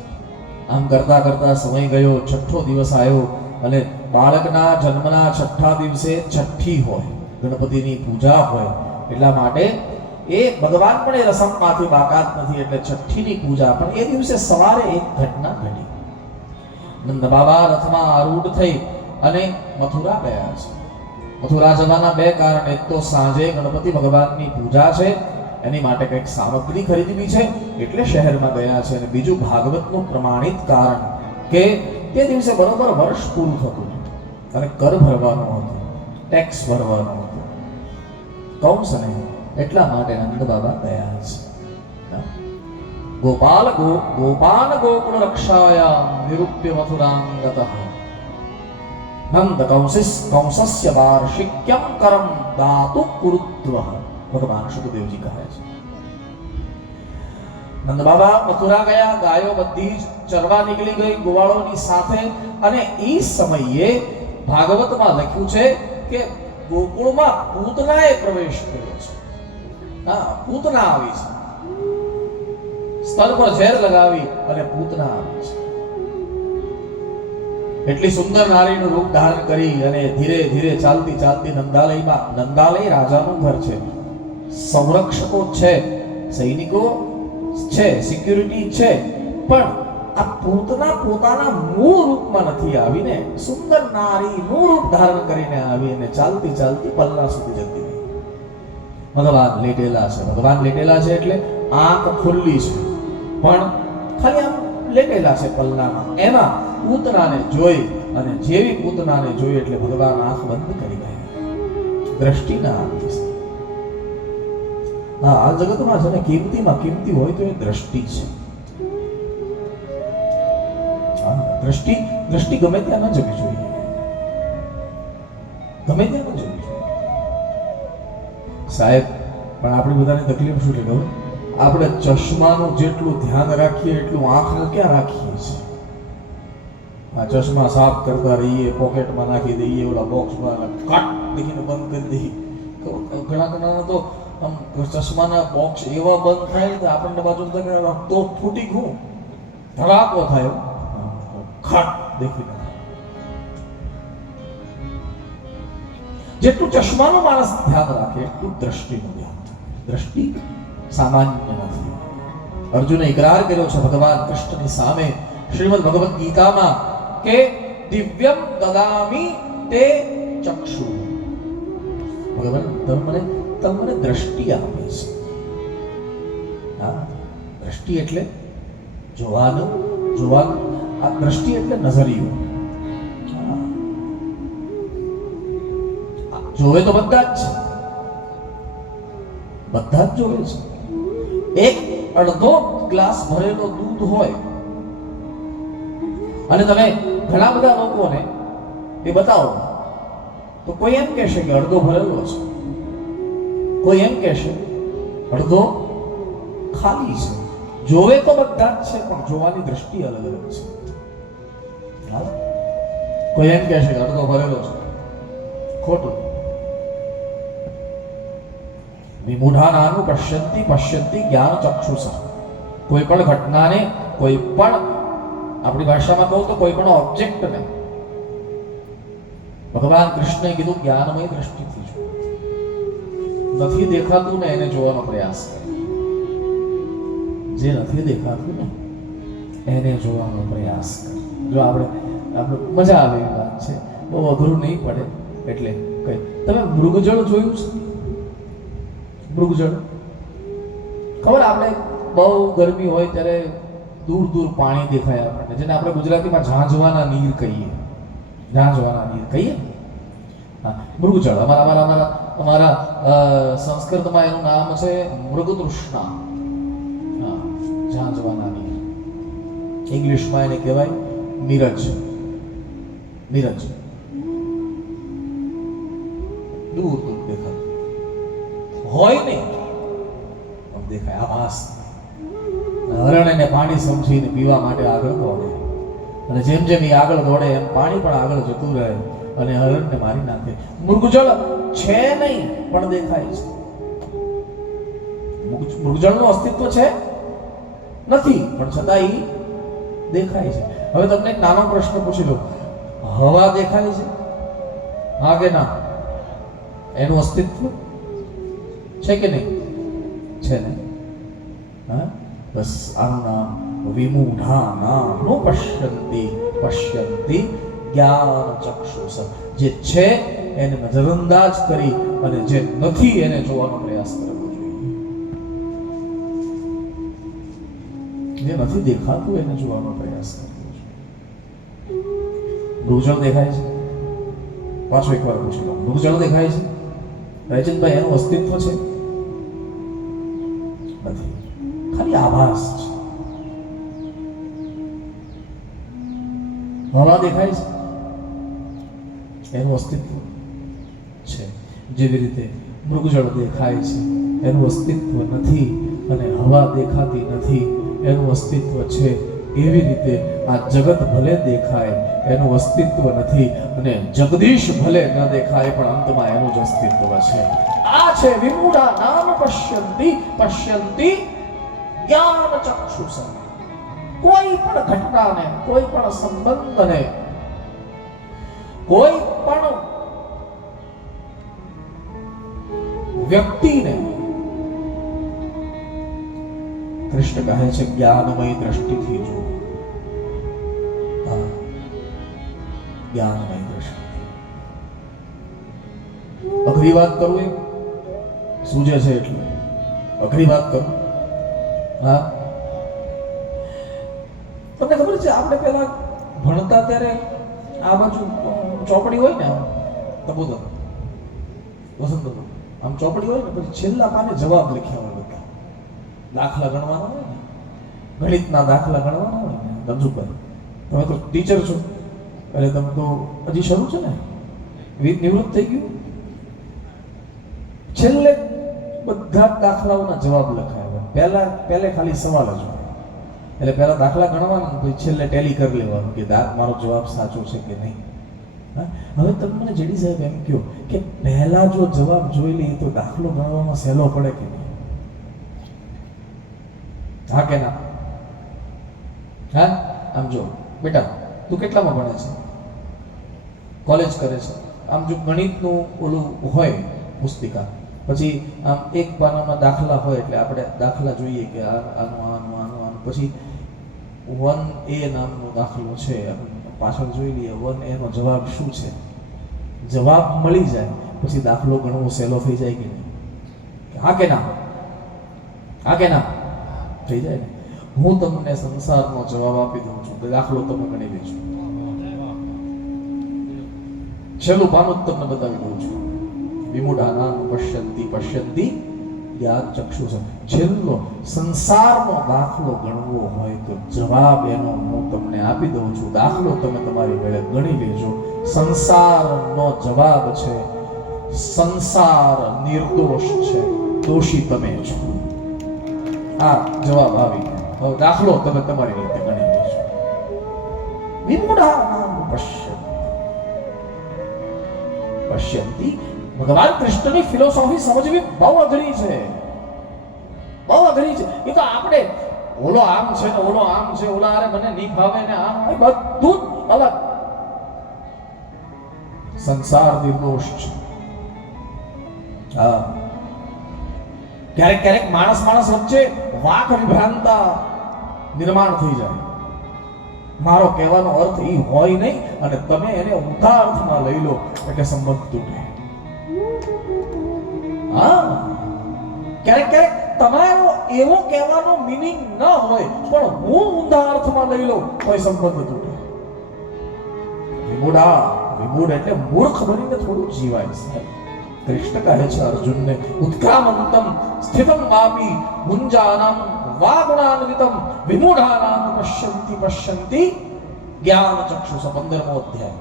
આમ કરતા કરતા સમય ગયો, 6થો દિવસ આવ્યો અને બાળકના જન્મના 6થા દિવસે છઠ્ઠી હોય, ગણપતિની પૂજા હોય. એટલા માટે એ ભગવાન પણ એ રસમમાંથી બાકાત નથી, એટલે છઠ્ઠીની પૂજા. પણ એ દિવસે સવારે એક ઘટના ઘટી. નંદ બાબા રથમાં આરૂઢ થઈ અને મથુરા ગયા છે. મથુરા જવાના 2 કારણ. એક તો સાંજે ગણપતિ ભગવાનની પૂજા છે, એની માટે કંઈક સામગ્રી ખરીદવી છે એટલે શહેરમાં ગયા છે. અને બીજું ભાગવતનું પ્રમાણિત કારણ કે તે દિવસે બરોબર વર્ષ પૂરું થતું અને કર ભરવાનો હતો, ટેક્સ ભરવાનો હતો, કૌંસ નહીં. એટલા માટે નંદ બાબા ગયા છે. ગોપાલ ગોકુળ રક્ષાયામ નિરૂપ્ય મથુરાં ગતઃ નંદ કૌંસસ્ય વાર્ષિક્યમ કરમ દાતુ કુરુત્વઃ. ભગવાન સુખદેવજી કહે છે. નંદ બાબા મથુરા ગયા, ગાયો બધી જ ચરવા નીકળી ગઈ ગોવાળોની સાથે. અને એ સમયે ભાગવતમાં લખ્યું છે કે ગોકુળમાં પૂતનાએ પ્રવેશ કર્યો છે. હા, પૂતના આવી છે, સ્તન પર ઝેર લગાવી અને પૂતના આવી છે. એટલી સુંદર નારીનું રૂપ ધારણ કરી અને ધીરે ધીરે ચાલતી ચાલતી નંદાલયમાં. નંદાલય રાજાનું ઘર છે, સંરક્ષકો છે, સૈનિકો છે, સિક્યુરિટી છે, પણ આ પૂતના પોતાના મૂળ રૂપમાં નથી આવીને સુંદર નારીનું રૂપ ધારણ કરીને આવીને ચાલતી ચાલતી પલ્લા સુધી જતી રહી. ભગવાન લેટેલા છે. ભગવાન લેટેલા છે એટલે આંખ ખુલ્લી છે, પણ ખાલી આમ લેટેલા છે પલ્લામાં. એમાં પૂતનાને જોઈ અને જેવી પૂતનાને જોઈ એટલે ભગવાન આંખ બંધ કરી ગયા. દ્રષ્ટિ ના આવી. હા, આ જગતમાં છે ને કિંમતીમાં કિંમતી હોય તો એ દ્રષ્ટિ છે. દ્રષ્ટિ ગમે ત્યાં ન જવી જોઈએ, ગમે ત્યાં ન જવી જોઈએ. સાહેબ, પણ આપણી બધાની તકલીફ શું છે ખબર? આપણે ચશ્માનું જેટલું ધ્યાન રાખીએ એટલું આંખનું ક્યાં રાખીએ છીએ. આ ચશ્મા સાફ કરતા રહીએ, પોકેટમાં નાખી દઈએ, ઓલા બોક્સમાં કાટ દેખીને બંધ કરી દઈએ. ઘણા તો આમ ચશ્માના બોક્સ એવા બંધ થાય તો આપણને બાજુ તો ફૂટી ગયું, ધડાકો થાય, ખાટ દેખીને. જેટલું ચશ્માનું માણસ ધ્યાન રાખે એટલું દ્રષ્ટિનું ધ્યાન. દ્રષ્ટિ સામાન્ય નથી. અર્જુને ઇકરાર કર્યો છે ભગવાન કૃષ્ણની સામે શ્રીમદ ભગવદ્ ગીતામાં કે દિવ્યમ દદામિ તે ચક્ષુ. ભગવાન તમને દ્રષ્ટિ આપે છે. હા, દ્રષ્ટિ એટલે જોવાનું. આ દ્રષ્ટિ એટલે નજરિયું. જોવે તો બધા જ છે, બધા જ જોવે છે. એક અડધો ગ્લાસ ભરેલો દૂધ હોય અને તમે ઘણા બધા લોકોને એ બતાવો તો કોઈ એમ કહેશે કે અડધો ભરેલો છે, કોઈ એમ કહેશે અડધો ખાલી છે. જોવે તો બધા જ છે પણ જોવાની દ્રષ્ટિ અલગ અલગ છે. કોઈ એમ કહેશે કે અડધો ભરેલો છે, ખોટું. વિમૂઢાનાનું પશ્યંતી પશ્યંતી જ્ઞાન ચક્ષુષા. કોઈ પણ ઘટનાને, કોઈ પણ આપણી ભાષામાં કહું તો કોઈ પણ ઓબ્જેક્ટને ભગવાન કૃષ્ણએ કીધું જ્ઞાનમય દ્રષ્ટિથી જો. નથી દેખાતું ને એને જોવાનો પ્રયાસ કરે. જે નથી દેખાતું ને એને જોવાનો પ્રયાસ કરે. જો આપણે મજા આવે એવી વાત છે, બહુ અઘરું નહીં પડે. એટલે કઈ તમે મૃગજળ જોયું છે? મૃગજળ ખબર? આપણે બહુ ગરમી હોય ત્યારે દૂર દૂર પાણી દેખાય આપણને, જેને આપણે ગુજરાતીમાં ઝાંઝવાના નીર કહીએ. ઝાંઝવાના નીર કહીએ. હા, મૃગજળ. અમારા સંસ્કૃતમાં એનું નામ છે મૃગતૃષ્ણા. હા, ઝાંઝવાના નીર. ઇંગ્લિશમાં એને કહેવાય મિરજ. મિરજ દૂર દૂર દેખાય, હોય નહીં પણ દેખાય, આભાસ. હરણ એને પાણી સમજીને પીવા માટે આગળ દોડે, અને જેમ જેમ એ આગળ દોડે એમ પાણી પણ આગળ જતું રહે અને હરણને મારી નાખે. મૃગજળ છે નહીં પણ દેખાય છે. મૃગજળનું અસ્તિત્વ છે નથી, પણ છતાં એ દેખાય છે. હવે તમને એક નાનો પ્રશ્ન પૂછી લો, હવા દેખાય છે? હા કે ના? એનું અસ્તિત્વ છે કે નહીં? છે ને? હા, બસ આનું નામ વિમૂઢાનાનું પશ્યંતી પશ્યંતી જ્ઞાન ચક્ષુષ. જે છે એને નજરઅંદાજ કરી અને જે નથી એને જોવાનો પ્રયાસ કરવો જોઈએ. જે નથી દેખાતું એને જોવાનો પ્રયાસ કરવો જોઈએ. મૃગજળ દેખાય છે? પાછો એકવાર પૂછી લો, મૃગજળ દેખાય છે? રાજનભાઈ એનું અસ્તિત્વ છે? નથી, ખાલી આભાસ છે. હવા દેખાય છે? એનું અસ્તિત્વ છે. જેવી રીતે મૃગજળ દેખાય છે, એનું અસ્તિત્વ નથી, અને હવા દેખાતી નથી, એનું અસ્તિત્વ છે. એવી રીતે આ જગત ભલે દેખાય, એનું અસ્તિત્વ નથી, અને જગદીશ ભલે ન દેખાય પણ અંતમાં એનું જ અસ્તિત્વ છે. આ છે વિમૂઢાનામ પશ્યંતી પશ્યંતી જ્ઞાન ચક્ષુષા. કોઈ પણ ઘટનાને, કોઈ પણ સંબંધને, કોઈ પણ વ્યક્તિને કૃષ્ણ કહે છે જ્ઞાનમય દ્રષ્ટિથી જો. જ્ઞાનમય દ્રષ્ટિ. અઘરી વાત કરું એ સૂજે છે એટલે અઘરી વાત કરું. હા, તમને ખબર છે આપણે પેલા ભણતા ત્યારે આ બાજુ ચોપડી હોય ને, આમ તબુદર વસંત આમ ચોપડી હોય ને, પછી છેલ્લા પાને જવાબ લખ્યા હોય બધા. દાખલા ગણવાના હોય ને, ગણિતના દાખલા ગણવાના હોય ને. ગમજુભાઈ, તમે તો ટીચર છો, એટલે તમે તો હજી શરૂ છે ને, નિવૃત્ત થઈ ગયું. છેલ્લે બધા દાખલાઓના જવાબ લખાયા હોય. પહેલે ખાલી સવાલ જ હોય. એટલે પહેલા દાખલા ગણવાના, પછી છેલ્લે ટેલી કરી લેવાનું કે મારો જવાબ સાચો છે કે નહીં. હવે તમે મને જેડી સાહેબ એમ કહો કે પહેલા જો જવાબ જોઈ લઈએ તો દાખલો ગણવામાં સહેલો પડે કે નહીં? હા કે ના? હા, આમ જો બેટા, તું કેટલામાં ભણે છે? કોલેજ કરે છે. આમ જો ગણિતનું ઓલું હોય પુસ્તિકા, પછી આમ એક પાનામાં દાખલા હોય, એટલે આપણે દાખલા જોઈએ કે આનું આનું આનું આનું, પછી 1A નામનો દાખલો છે, પાછળ જોઈ લઈએ 1A નો જવાબ શું છે. જવાબ મળી જાય પછી દાખલો ગણવો સહેલો થઈ જાય કે નહીં? હા કે ના? હા કે ના? થઈ જાય ને. હું તમને સંસારનો જવાબ આપી દઉં છું, દાખલો તમે ગણી લેજો. છેલ્લું પાનું જ તમને બતાવી દઉં છું. વિમૂઢાનામ પશ્યંતી પશ્યંતી જ્ઞાન ચક્ષુષ. છેલ્લો સંસારનો દાખલો ગણવો હોય તો જવાબ એનો હું તમને આપી દઉં છું. દાખલો તમે તમારી વેળે ગણી લેજો. સંસારનો જવાબ છે સંસાર નિર્દોષ છે, દોષી તમે છો. આ જવાબ આવી ગયો. હવે દાખલો તમે તમારી રીતે ગણી લેજો. વિમૂઢાનામ પશ્યંતી ભગવાન કૃષ્ણની ફિલોસોફી સમજવી બહુ અઘરી છે, બહુ અઘરી છે. એ તો આપણે ઓલો આમ છે ને ઓલો આમ છે, ઓલા અરે મને નહીં ભાવે ને આમ, બધું અલગ. સંસાર નિર્દોષ છે. હા, ક્યારેક ક્યારેક માણસ વચ્ચે વાક વિભ્રાંતા નિર્માણ થઈ જાય. મારો કહેવાનો અર્થ એ હોય નહીં અને તમે એને ઊંધા અર્થમાં લઈ લો એટલે સંબંધ તૂટે. હા, ક્યારેક ક્યારેક તમારો એવો કહેવાનો મીનિંગ ન હોય પણ હું ઊંધા અર્થમાં લઈ લો તો સંબંધ તૂટે. વિમૂઢ એટલે મૂર્ખ બનીને થોડું જીવાય છે. કૃષ્ણ કહે છે અર્જુનને, ઉત્ક્રામંતમ સ્થિતમ વાપી મુંજાનમ વાગુણાન્વિતમ વિમૂઢાનામ પશ્યંતિ જ્ઞાન ચક્ષુષ. 15મો અધ્યાય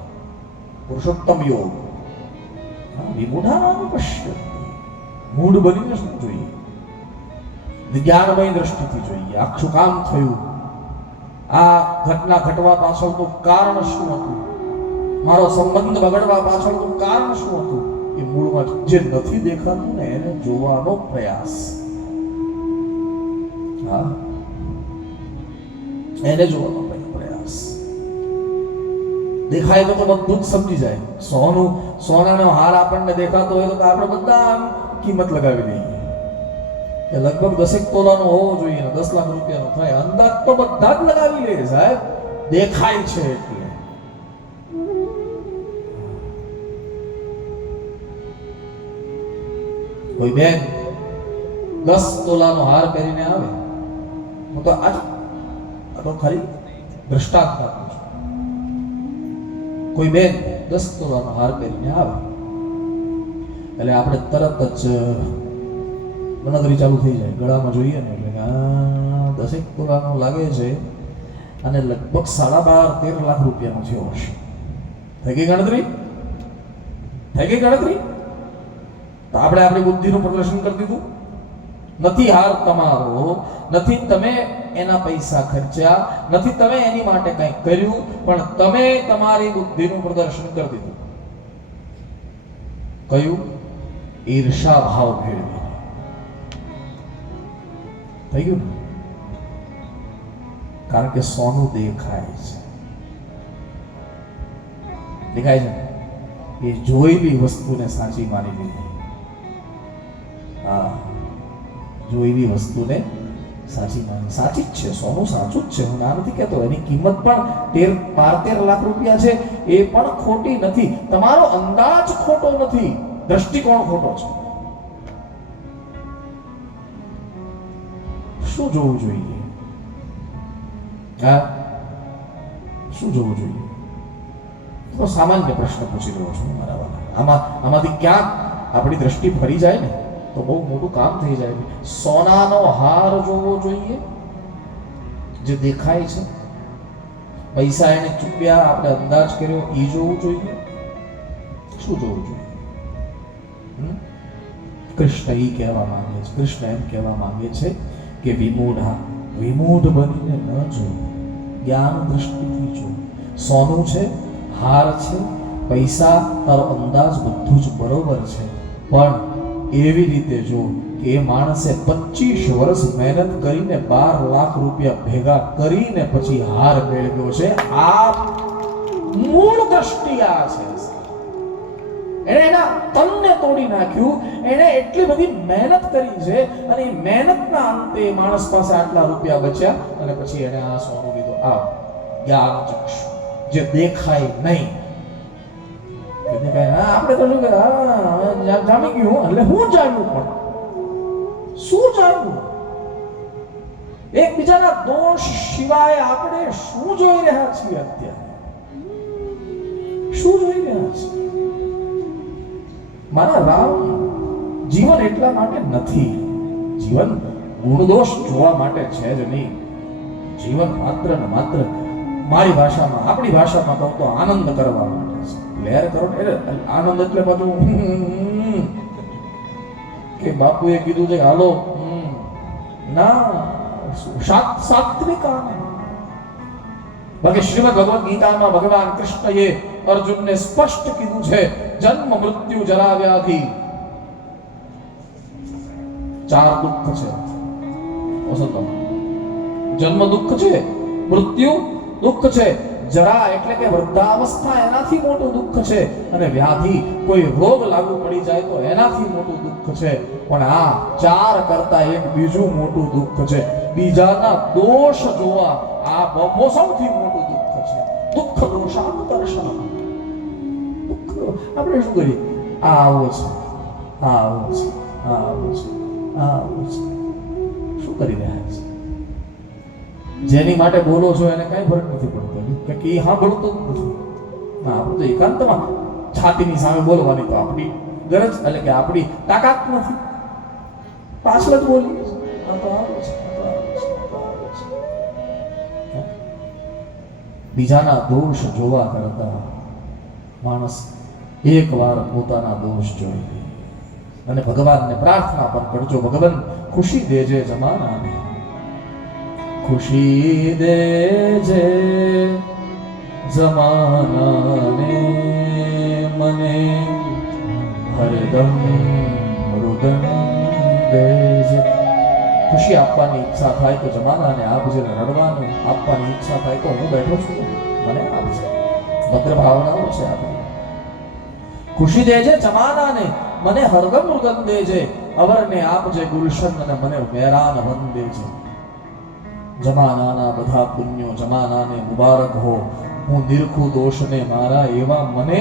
પુરુષોત્તમ યોગ. વિમૂઢાનામ પશ્યંતિ, મૂઢ બનીને શું જોઈએ? જ્ઞાનમય દ્રષ્ટિથી જોઈએ. આખું કામ થયું, આ ઘટના ઘટવા પાછળનું કારણ શું હતું, મારો સંબંધ બગડવા પાછળનું કારણ શું હતું, એ મૂળમાં જે નથી દેખાતું ને એને જોવાનો પ્રયાસ. હા, એને જોવાનો પ્રયાસ. દેખાય તો બધું જ સમજી જાય. સોનાનો હાર આપણને દેખાતો હોય તો આપણે બધા કિંમત લગાવી દઈએ કે લગભગ 10 તોલાનો હોવો જોઈએ, 10 લાખ રૂપિયાનો થાય. અંદાજ તો બધા જ લગાવી લે સાહેબ, દેખાય છે એટલે. કોઈ બેન 10 તોલાનો હાર પહેરીને આવે, હું તો આ તો ખરી દ્રષ્ટાંત આપું છું. કોઈ બેન 10 તોલાનો હાર પહેરીને આવે એટલે આપણે તરત જ ગણતરી ચાલુ થઈ જાય. ગળામાં જોઈએ ને એટલે 10 તોલાનો લાગે છે અને લગભગ 12.5-13 લાખ રૂપિયાનો થયો હશે. થઈ ગઈ ગણતરી? થઈ ગઈ ગણતરી? તો આપણે આપણી બુદ્ધિનું પ્રદર્શન કરી દીધું. નથી હાર તમારો, નથી તમે એના પૈસા ખર્ચ્યા, નથી તમે એની માટે કંઈ કર્યું, પણ તમે તમારી બુદ્ધિનું પ્રદર્શન કરી દીધું. કયું? ઈર્ષા ભાવ ભેળવી. થઈ ગયું ને? કારણ કે સોનું દેખાય છે, દેખાય છે. એ જોયેલી વસ્તુને સાચી માની લીધી. હા, જોયેલી વસ્તુને સાચી માની. સાચી જ છે, સોનું સાચું જ છે, હું ના નથી કહેતો. એની કિંમત પણ 12-13 લાખ રૂપિયા છે, એ પણ ખોટી નથી. તમારો અંદાજ ખોટો નથી, દ્રષ્ટિકોણ ખોટો છે. શું જોવું જોઈએ? હા, શું જોવું જોઈએ? તો સામાન્ય પ્રશ્ન પૂછી રહ્યો છું મારા વાલા. આમાંથી ક્યાંક આપણી દ્રષ્ટિ ફરી જાય ને તો બહુ મોટું કામ થઈ જાય. સોનાનો હાર જોવો જોઈએ જે દેખાય છે, પૈસા એને ચૂક્યા, આપણે અંદાજ કર્યો, એ જોવું જોઈએ. શું જોવું જોઈએ? કૃષ્ણ એ કહેવા માંગે છે, કૃષ્ણ એમ કહેવા માંગે છે કે વિમૂઢ બનીને ન જો, જ્ઞાન દ્રષ્ટિથી જો. સોનું છે, હાર છે, પૈસા, તારો અંદાજ બધું જ બરોબર છે, પણ એવી રીતે જો કે એ માણસે 25 વર્ષ મહેનત કરીને 12 લાખ રૂપિયા ભેગા કરીને પછી હાર મેળવ્યો છે. આ મૂળ દ્રષ્ટિ આ છે. એણે એના તનને તોડી નાખ્યું, એણે એટલી બધી મહેનત કરી છે અને એ મહેનતના અંતે માણસ પાસે આટલા રૂપિયા બચ્યા અને પછી એણે આ સોનું લીધું. આ જ્ઞાન ચક્ષુ જે દેખાય નહીં. આપણે તો શું કે જામી ગયું, એટલે હું જાણ્યું, પણ શું જાણ્યું? એકબીજાના દોષ સિવાય આપણે શું જોઈ રહ્યા છીએ અત્યારે? શું જોઈ રહ્યા છીએ? મારા રામ, જીવન એટલા માટે નથી. જીવન ગુણ દોષ જોવા માટે છે જ નહીં. જીવન માત્ર ને માત્ર મારી ભાષામાં, આપણી ભાષામાં કહું તો આનંદ કરવા માટે છે. લહેર કરો એટલે આનંદ એટલે બધું કે બાપુએ કીધું છે હાલો, ના, સાત્વિક આનંદ. બાકી શ્રીમદ ભગવદ ગીતામાં ભગવાન કૃષ્ણએ અર્જુનને સ્પષ્ટ કીધું છે, જન્મ મૃત્યુ જરા વ્યાધિ, ચાર દુઃખ છે. જન્મ દુઃખ છે, મૃત્યુ દુઃખ છે, જરા એટલે કે વૃદ્ધાવસ્થા એનાથી મોટું દુઃખ છે, અને વ્યાધિ કોઈ રોગ લાગુ પડી જાય તો એનાથી મોટું દુઃખ છે. પણ આ ચાર કરતા એક બીજું મોટું દુઃખ છે, બીજાના દોષ જોવા. આ સૌથી મોટું દુઃખ છે. દુઃખ દોષાંતર્ષણ. દુઃખ આપણે શું કરીએ? આ આવો છે, આ આવો છે, આ આવો છે, આ આવો છે. શું કરી રહ્યા છે? જેની માટે બોલો છો એને કઈ ફરક નથી પડતો કે એ સાંભળતો જ નથી. આપણે તો એકાંતમાં છાતીની સામે બોલવાની તો આપણી ગરજ એટલે કે આપણી તાકાત નથી. પાછળ જ બોલીએ બીજાના દોષ જોવા કરતા માણસ એકવાર પોતાના દોષ જોઈ લે અને ભગવાનને પ્રાર્થના પણ કરજો, ભગવાન ખુશી દેજે જમાનાને, ખુશી દેજે જમાનાને, મને હરદમ રુદન દેજે. ખુશી આપવાની ઈચ્છા થાય તો જમાનાને આપજે, રડવાનું આપવાની ઈચ્છા થાય તો હું બેઠો છું, મને આપજે. ભદ્ર ભાવનાઓ છે આપણી. ખુશી દેજે જમાનાને, મને હરદમ રુદન દેજે, અવરને આપજે ગુલશન અને મને વેરાન વન દેજે. જમાનાના બધા પુણ્યો જમાનાને મુબારક હો, હું નિરખું દોષને મારા એવા મને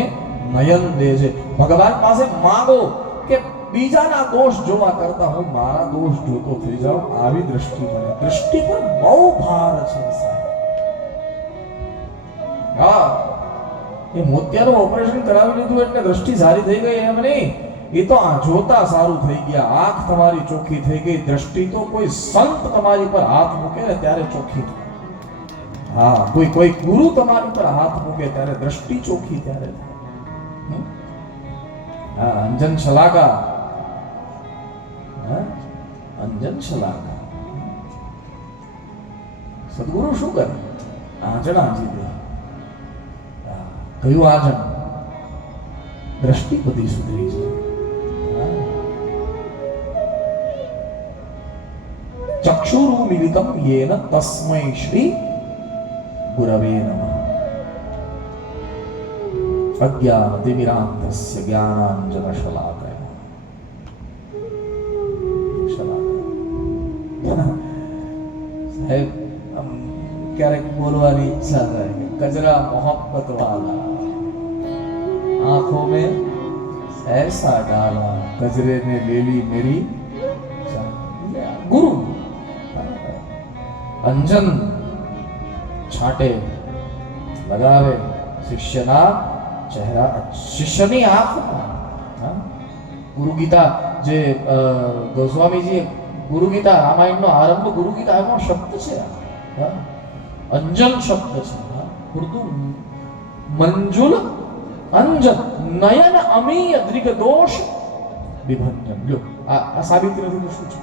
નયન દેજે. ભગવાન પાસે માંગો કે બીજાના દોષ જોવા કરતા હું મારા દોષ જોતો થઈ જાઉં, આવી દ્રષ્ટિ મને. દ્રષ્ટિ પર બહુ ભાર છે સાહેબ. હા, એ મોતિયાનું ઓપરેશન કરાવી લીધું એટલે દ્રષ્ટિ સારી થઈ ગઈ એમ નહીં. એ તો આ જોતા સારું થઈ ગયા, આંખ તમારી ચોખ્ખી થઈ ગઈ. દ્રષ્ટિ તો કોઈ સંત તમારી પર હાથ મૂકે ને ત્યારે ચોખ્ખી થાય. હા, કોઈ ગુરુ તમારી પર હાથ મૂકે ત્યારે દ્રષ્ટિ ચોખ્ખી ત્યારે થાય. હા, અંજન શલાકા, અંજન શલાકા. સદગુરુ શું કરે? આંજણ આંજી દે. કયું આંજણ? દ્રષ્ટિ બધી સુધરી છે. ચક્ષુરુ મિલિતમ યેન તસ્મૈ શ્રી ગુરવે નમઃ. અજ્ઞાનતિમિરાન્ધસ્ય જ્ઞાનાંજન શલાકયા. સાહેબ, ક્યારેક બોલવાની ઈચ્છા થાય કે કજરા મોહબ્બત વાલા આંખों में ऐसा डाला कजरे ने ले ली मेरी गुरु. અંજન છાંટે લગાવે શિષ્યના ચહેરા, શિષ્યની આંખમાં. ગુરુ ગીતા જે ગોસ્વામીજી ગુરુ ગીતા રામાયણનો આરંભ ગુરુ ગીતા એનો શબ્દ છે. અંજન શબ્દ છે. ઉર્દુ મંજુલ અંજન નયન અમીય દ્રિગ દોષ વિભંજન. લો આ સાબિતી નથી શું છે?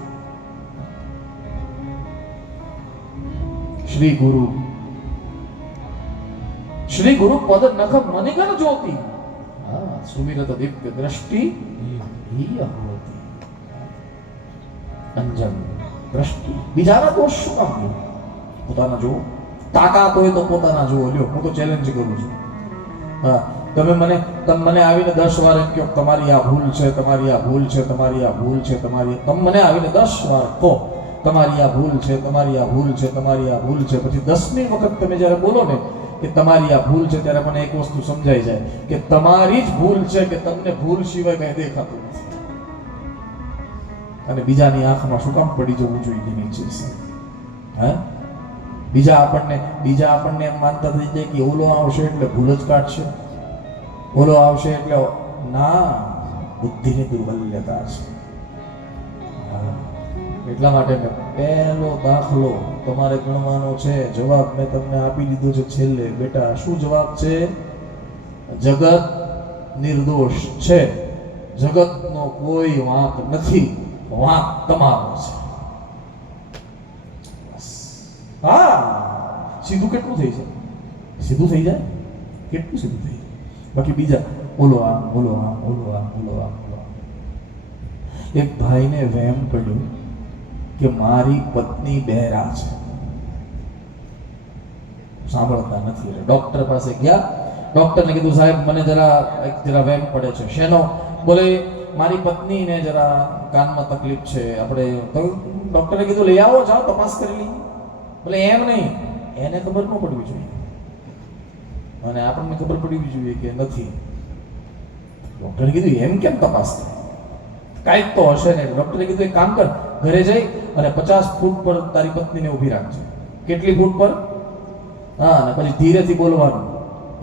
શ્રી ગુરુ પદ નખ મનિગણ જ્યોતિ. સુમિરત દિવ્ય દ્રષ્ટિ હોતી. અંજન દ્રષ્ટિ. બીજાના દોષ શું કામ લો? પોતાના જુઓ. તાકાત હોય તો પોતાના જુઓ. લ્યો, હું તો ચેલેન્જ કરું છું. હા, તમે મને આવીને 10 વાર એમ કહો તમારી આ ભૂલ છે, તમારી આ ભૂલ છે, તમારી આ ભૂલ છે, તમારી. તમે મને આવીને 10 વાર કહો તમારી આ ભૂલ છે, તમારી આ ભૂલ છે, તમારી આ ભૂલ છે. પછી 10મી વખત તમે જ્યારે બોલો ને કે તમારી આ ભૂલ છે, ત્યારે મને એક વસ્તુ સમજાઈ જાય કે તમારી જ ભૂલ છે, કે તમને ભૂલ સિવાય કઈ દેખાતું નથી. અને બીજાની આંખમાં શું કામ પડી જવું જોઈએ નીચે? હે, બીજા આપણને એમ માનતા થઈ જાય કે ઓલો આવશે એટલે ભૂલ જ કાઢશે, ઓલો આવશે એટલે ના, બુદ્ધિની દુર્બલ્યતા છે. એટલા માટે પહેલો દાખલો તમારે ગણવાનો છે. જવાબ મેં તમને આપી દીધો છે છેલ્લે. બેટા, શું જવાબ છે? જગત નિર્દોષ છે, જગતનો કોઈ વાંક નથી, વાંક તમારો છે. હા, સીધું કેટલું થઈ જાય? સીધું થઈ જાય, કેટલું સીધું થઈ જાય. બાકી બોલો આમ બોલો આમ બોલો આમ બોલો આમ બોલો આમ. એક ભાઈને વહેમ પડ્યું કે મારી પત્ની બહેરા છે, સાંભળતા નથી. ડોક્ટર પાસે ગયા, ડોક્ટરને કીધું સાહેબ મને જરા વહેમ પડે છે. શેનો? બોલે મારી પત્નીને જરા કાનમાં તકલીફ છે. આપણે ડોક્ટરે કીધું લઈ આવો, જાઓ તપાસ કરી લઈએ. બોલે એમ નહીં, એને ખબર ન પડવી જોઈએ અને આપણને ખબર પડવી જોઈએ કે નથી. ડોક્ટરે કીધું એમ કેમ તપાસ થાય, કાંઈક તો હશે ને. ડોક્ટરે કીધું એક કામ કર, ઘરે જઈ અને 50 ફૂટ પર તારી પત્નીને ઊભી રાખજે. કેટલી ફૂટ પર? હા, અને પછી ધીરેથી બોલવાનું.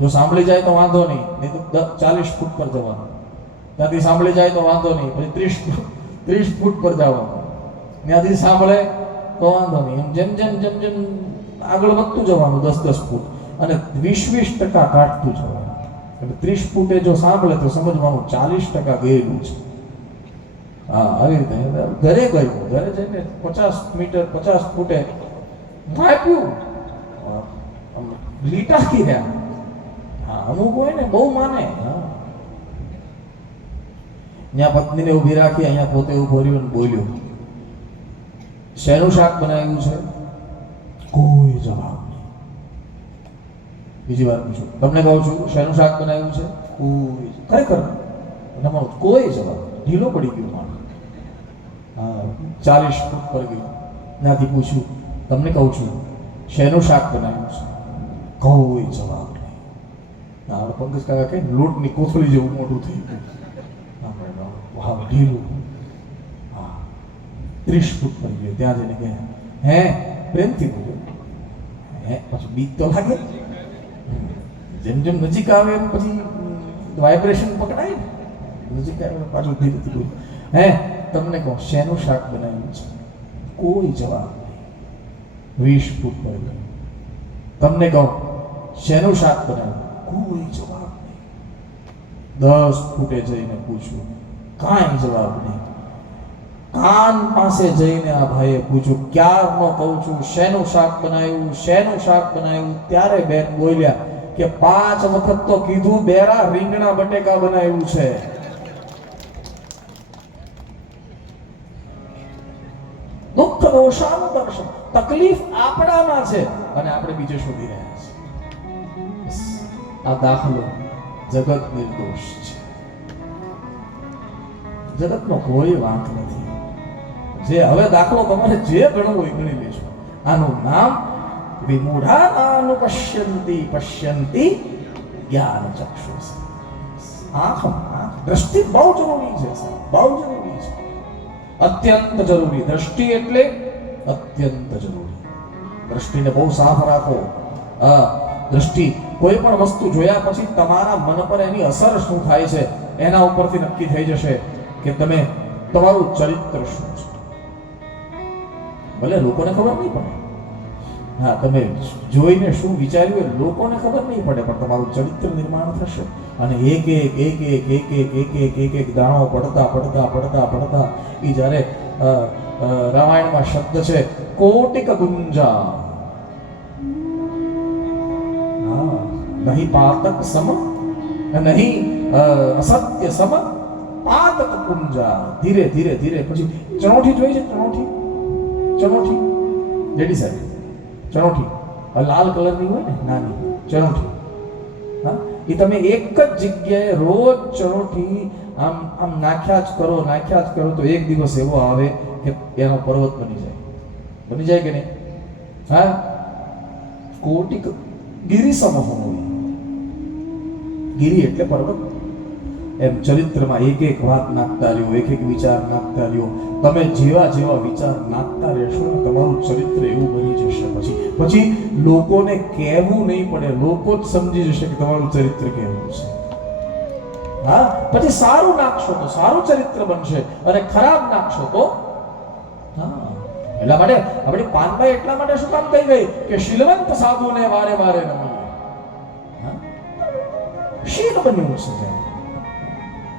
જો સાંભળી જાય તો વાંધો નહીં, નહીં તો 40 ફૂટ પર જવાનું. ત્યાંથી સાંભળી જાય તો વાંધો નહીં, પછી 30 ફૂટ પર જવાનું. ત્યાંથી સાંભળે તો વાંધો નહીં. એમ જેમ જેમ જેમ જેમ આગળ વધતું જવાનું, 10 ફૂટ અને 20% કાઢતું જવાનું. એટલે 30 ફૂટે જો સાંભળે તો સમજવાનું 40% ગયેલું છે. હા, આવી રીતે ઘરે ગયું, ઘરે જઈને 50 મીટર 50 ફૂટે માપ્યું, લીટા કીધા. હા, અમુક હોય ને બહુ માને. હા, ત્યાં પત્નીને ઊભી રાખી, અહીંયા પોતે ઊભો રહ્યો ને બોલ્યો, શેનું શાક બનાવ્યું છે? કોઈ જવાબ નહીં. બીજી વાર પૂછું, તમને કહું છું શેનું શાક બનાવ્યું છે? કોઈ, ખરેખર કોઈ જવાબ. ઢીલો પડી ગયો માણસ. હા, 40 ફૂટ પર ગયો, ત્યાંથી પૂછ્યું, તમને કહું છું શેનું શાક બનાવ્યું છે? કોઈ જવાબ નહીં. હા, પંકજ કાકા કે લોટની કોથળી જેવું મોટું થઈ ગયું. હા, ઢીલું. હા, 30 ફૂટ પર ગયો, ત્યાં જઈને કે હે, પ્રેમથી બોલ્યો હે. પછી બીક તો લાગે, જેમ જેમ નજીક આવે એમ પછી વાઇબ્રેશન પકડાય ને. નજીક આવે પાછું ધીરેથી બોલ્યો, હે તમને કહો શેનું શાક બનાવ્યું છે? કોઈ જવાબ નહીં. 20 ફૂટ પર ગયો, તમને કહો શેનું શાક બનાવ્યું? કોઈ જવાબ નહીં. 10 ફૂટે જઈને પૂછ્યું, કાંઈ જવાબ નહીં. કાન પાસે જઈને આ ભાઈએ પૂછ્યું, ક્યારનો કહું છું શેનું શાક બનાવ્યું, શેનું શાક બનાવ્યું? ત્યારે બેન બોલ્યા કે 5 વખત તો કીધું બેરા, રીંગણા બટેકા બનાવ્યું છે. દુઃખ દોષાનું દર્શન. તકલીફ આપણામાં છે અને આપણે બીજે શોધી રહ્યા છીએ. આ દાખલો જગત નિર્દોષ છે. જગતનો કોઈ વાંક નથી. જે હવે દાખલો તમારે જે ગણવો હોય ગણી લેશો. આનું નામ વિમૂઢાનુપશ્યન્તિ પશ્યન્તિ જ્ઞાન ચક્ષુષ. આંખમાં દ્રષ્ટિ બહુ જરૂરી છે, બહુ જરૂરી છે, અત્યંત જરૂરી. દ્રષ્ટિ એટલે અત્યંત જરૂરી. દ્રષ્ટિને બહુ સાફ રાખો. દ્રષ્ટિ કોઈ પણ વસ્તુ જોયા પછી તમારા મન પર એની અસર શું થાય છે એના ઉપરથી નક્કી થઈ જશે કે તમારું ચરિત્ર શું છે. ભલે લોકોને ખબર નહીં પડે, હા, તમે જોઈને શું વિચાર્યું એ લોકોને ખબર નહીં પડે, પણ તમારું ચરિત્ર નિર્માણ થશે. અને એક દાણો પડતા પડતા પડતા પડતા એ જ્યારે રામાયણમાં શબ્દ છે કોટિક ગુંજા. હા, નહીં પાતક સમ, નહીં અસત્ય સમ, પાતક પુંજા. ધીરે ધીરે ધીરે પછી ચણોઠી જોઈ છે? ચણોઠી લેડી સાહેબ, ચણોઠી લાલ કલરની હોય ને, નાની ચણોઠી. હા, એ તમે એક જ જગ્યાએ રોજ ચણોઠી આમ નાખ્યા જ કરો તો એક દિવસ એવો આવે કે એનો પર્વત બની જાય કે નહીં? હા, કોટિક ગિરી સમૂહ હોય. ગિરી એટલે પર્વત. એમ ચરિત્રમાં એક વાત નાખતા રહ્યો, એક વિચાર નાખતા રહ્યો. તમે જેવા વિચાર નાખતા રહેશો ને તમારું ચરિત્ર એવું બની જશે. પછી લોકોને કહેવું નહીં પડે, લોકો જ સમજી જશે કે તમારું ચરિત્ર કેવું છે. હા, પછી સારું નાખશો તો સારું ચરિત્ર બનશે અને ખરાબ નાખશો તો હા. એટલા માટે આપણી પાનભાઈ એટલા માટે શું કામ કહી ગઈ કે શીલવંત સાધુને વારે વારે નમીએ. હા, શીલ બન્યું છે.